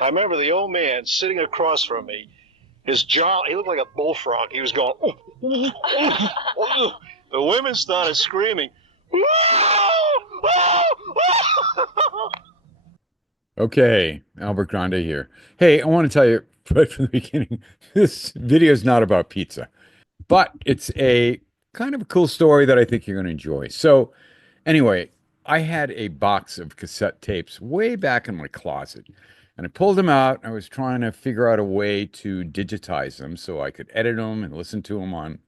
I remember the old man sitting across from me. His jaw, he looked like a bullfrog. He was going, ooh, ooh, ooh, ooh. The women started screaming. Okay, Albert Grande here. Hey, I want to tell you right from the beginning, this video is not about pizza, but it's a kind of a cool story that I think you're going to enjoy. So, anyway, I had a box of cassette tapes way back in my closet, and I pulled them out. I was trying to figure out a way to digitize them so I could edit them and listen to them on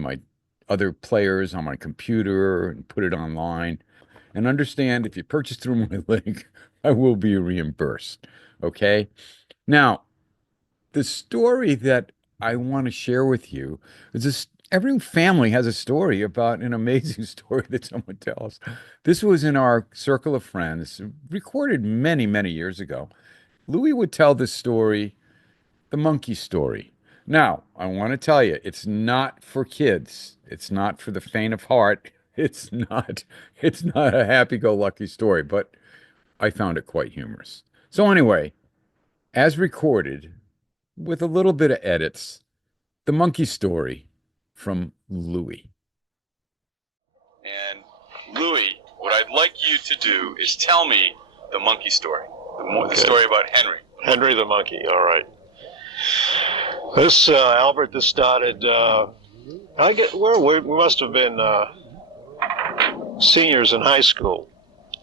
my other players on my computer and put it online. And understand if you purchase through my link, I will be reimbursed. Okay. Now, the story that I want to share with you is this. Every family has a story about an amazing story that someone tells. This was in our circle of friends, recorded many, many years ago. Louie would tell this story, the monkey story. Now, I want to tell you, it's not for kids. It's not for the faint of heart. It's not a happy-go-lucky story, but I found it quite humorous. So anyway, as recorded, with a little bit of edits, the monkey story from Louie. And Louie, what I'd like you to do is tell me the monkey story, the story about Henry. Henry the monkey, all right. This, Albert, this started, we must have been seniors in high school.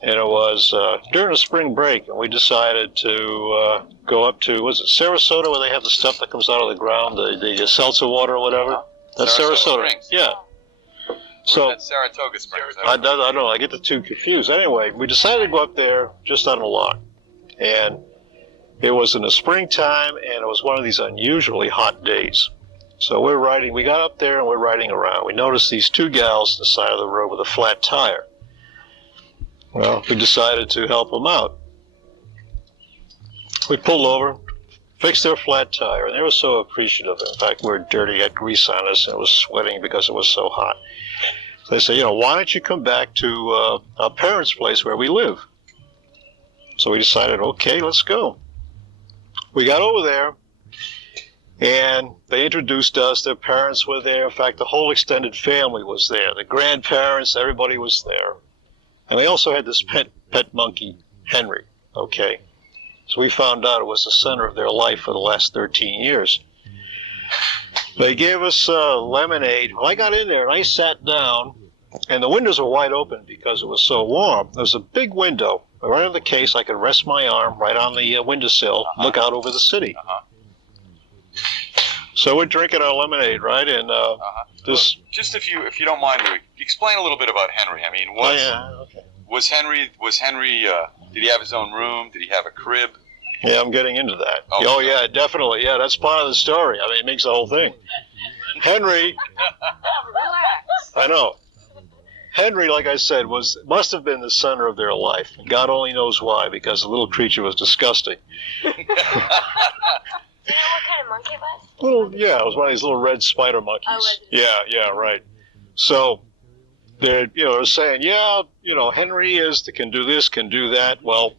And it was during a spring break, and we decided to go up to, was it Sarasota, where they have the stuff that comes out of the ground, the seltzer water or whatever? That's Sarasota. Springs. Yeah. So that's Saratoga Springs. I don't know. I get the two confused. Anyway, we decided to go up there just on a lark, and it was in the springtime, and it was one of these unusually hot days. So we got up there and we're riding around. We noticed these two gals on the side of the road with a flat tire. Well, we decided to help them out. We pulled over, fixed their flat tire, and they were so appreciative. In fact, we were dirty, had grease on us, and it was sweating because it was so hot. So they said, why don't you come back to our parents' place where we live? So we decided, okay, let's go. We got over there, and they introduced us. Their parents were there. In fact, the whole extended family was there. The grandparents, everybody was there. And they also had this pet monkey, Henry, okay? So we found out it was the center of their life for the last 13 years. They gave us lemonade. Well, I got in there and I sat down, and the windows were wide open because it was so warm. There was a big window. Right on the case, I could rest my arm right on the windowsill, look out over the city. So we're drinking our lemonade, right? And this. Just if you don't mind, Louie, explain a little bit about Henry. I mean, was Henry? Did he have his own room? Did he have a crib? Yeah, I'm getting into that. Oh yeah, definitely. Yeah, that's part of the story. I mean, it makes the whole thing. Henry. I know. Henry, like I said, must have been the center of their life. God only knows why, because the little creature was disgusting. Do you know what kind of monkey it was? It was one of these little red spider monkeys. Oh, yeah, right. So they're saying, Henry can do this, can do that. Well,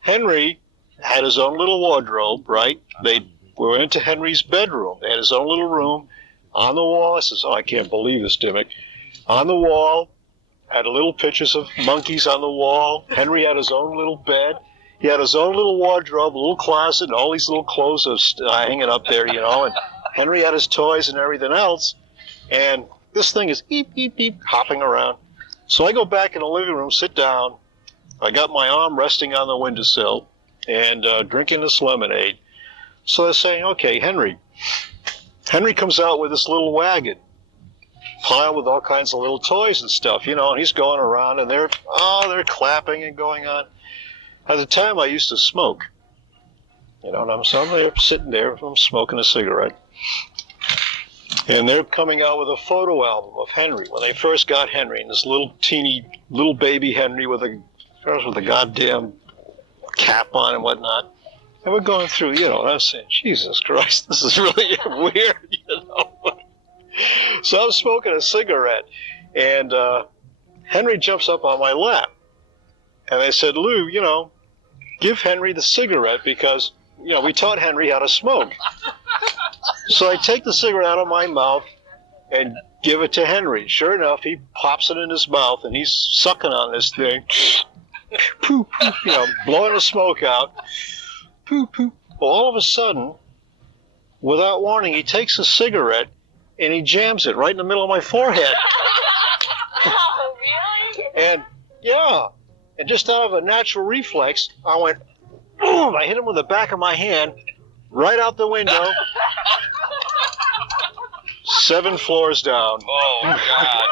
Henry had his own little wardrobe, right? They were into Henry's bedroom. They had his own little room. On the wall, I says, I can't believe this, Dimmick. On the wall, had little pictures of monkeys on the wall. Henry had his own little bed. He had his own little wardrobe, a little closet, and all these little clothes hanging up there, and Henry had his toys and everything else. And this thing is beep, beep, beep, hopping around. So I go back in the living room, sit down. I got my arm resting on the windowsill and drinking this lemonade. So they're saying, okay, Henry. Henry comes out with this little wagon, piled with all kinds of little toys and stuff, and he's going around, and they're clapping and going on. At the time, I used to smoke, and I'm there sitting there, I'm smoking a cigarette, and they're coming out with a photo album of Henry when they first got Henry, and this little baby Henry with a goddamn cap on and whatnot. And we're going through, and I'm saying, Jesus Christ, this is really weird, So I'm smoking a cigarette, and Henry jumps up on my lap. And they said, Lou, give Henry the cigarette because, you know, we taught Henry how to smoke. So I take the cigarette out of my mouth and give it to Henry. Sure enough, he pops it in his mouth and he's sucking on this thing. Poof, poof, you know, blowing the smoke out. Poof, poof. Well, all of a sudden, without warning, he takes a cigarette and he jams it right in the middle of my forehead. Oh, really? And, yeah, and just out of a natural reflex, I went, boom, I hit him with the back of my hand, right out the window, 7 floors down. Oh, God.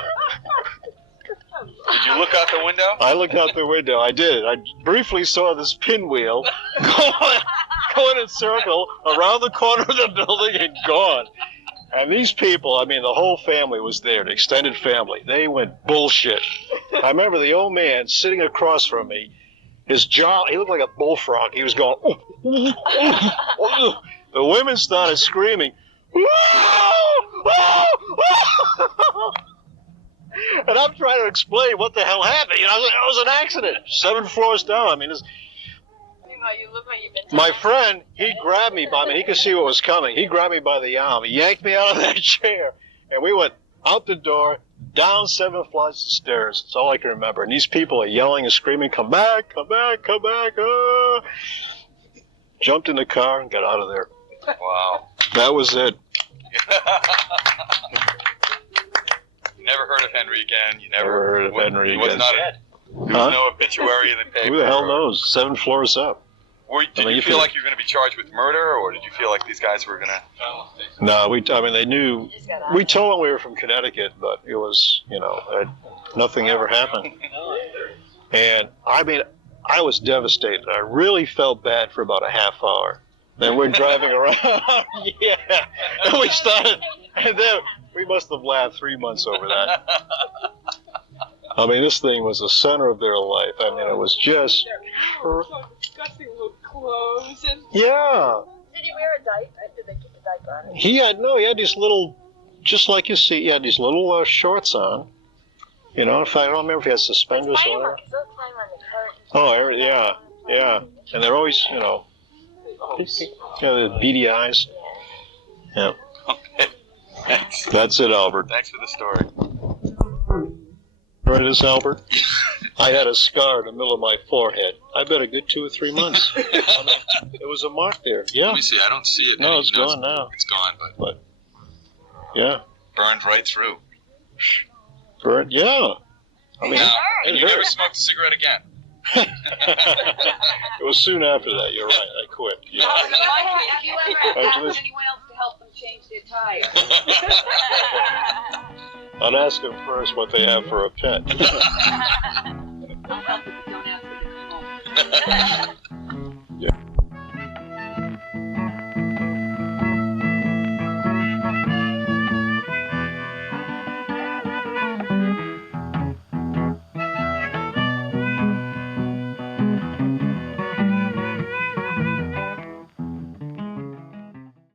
Did you look out the window? I looked out the window. I did. I briefly saw this pinwheel going in a circle around the corner of the building and gone. And these people, I mean, the whole family was there, the extended family. They went bullshit. I remember the old man sitting across from me. His jaw, he looked like a bullfrog. He was going, oh, oh, oh, oh. The women started screaming, and I'm trying to explain what the hell happened. You know, it was an accident. 7 floors down. I mean, You look like you've been my friend, he grabbed me by me. He could see what was coming. He grabbed me by the arm. He yanked me out of that chair, and we went out the door, down 7 flights of stairs. That's all I can remember. And these people are yelling and screaming, "Come back! Come back! Come back!" Jumped in the car and got out of there. Wow. That was it. You never heard of Henry again. You Never heard of Henry He was again. not dead. There was no obituary in the paper. Who the hell knows? 7 floors up. Did you feel like you were going to be charged with murder, or did you feel like these guys were going to... No, I mean, they knew. We told them we were from Connecticut, but it was, you know, nothing ever happened. And, I mean, I was devastated. I really felt bad for about a half hour. Then we're driving around. Yeah. And we started, and then we must have laughed 3 months over that. I mean, this thing was the center of their life. I mean, it was just... So disgusting little clothes and Yeah. Did he wear a diaper? Did they keep a diaper on him? He had these little, just like you see, he had these little shorts on. You know, if I don't remember if he had suspenders Climb or on, he's still climbing on the curtain. Oh, yeah, yeah. And they're always, you know, the beady eyes. Yeah. Okay. Thanks. That's it, Albert. Thanks for the story. Right, this Albert? I had a scar in the middle of my forehead. I bet a good 2 or 3 months. I mean, it was a mark there. Yeah. Let me see. I don't see it. No, it's gone now. It's gone, but Yeah. burned right through. Burnt. Yeah. I mean, And you never smoked a cigarette again. it was soon after that. You're right. I quit. Yeah. If you ever ask anyone else to help them change their tires. I'd ask them first what they have for a pet. I'll help if you don't ask me to come home.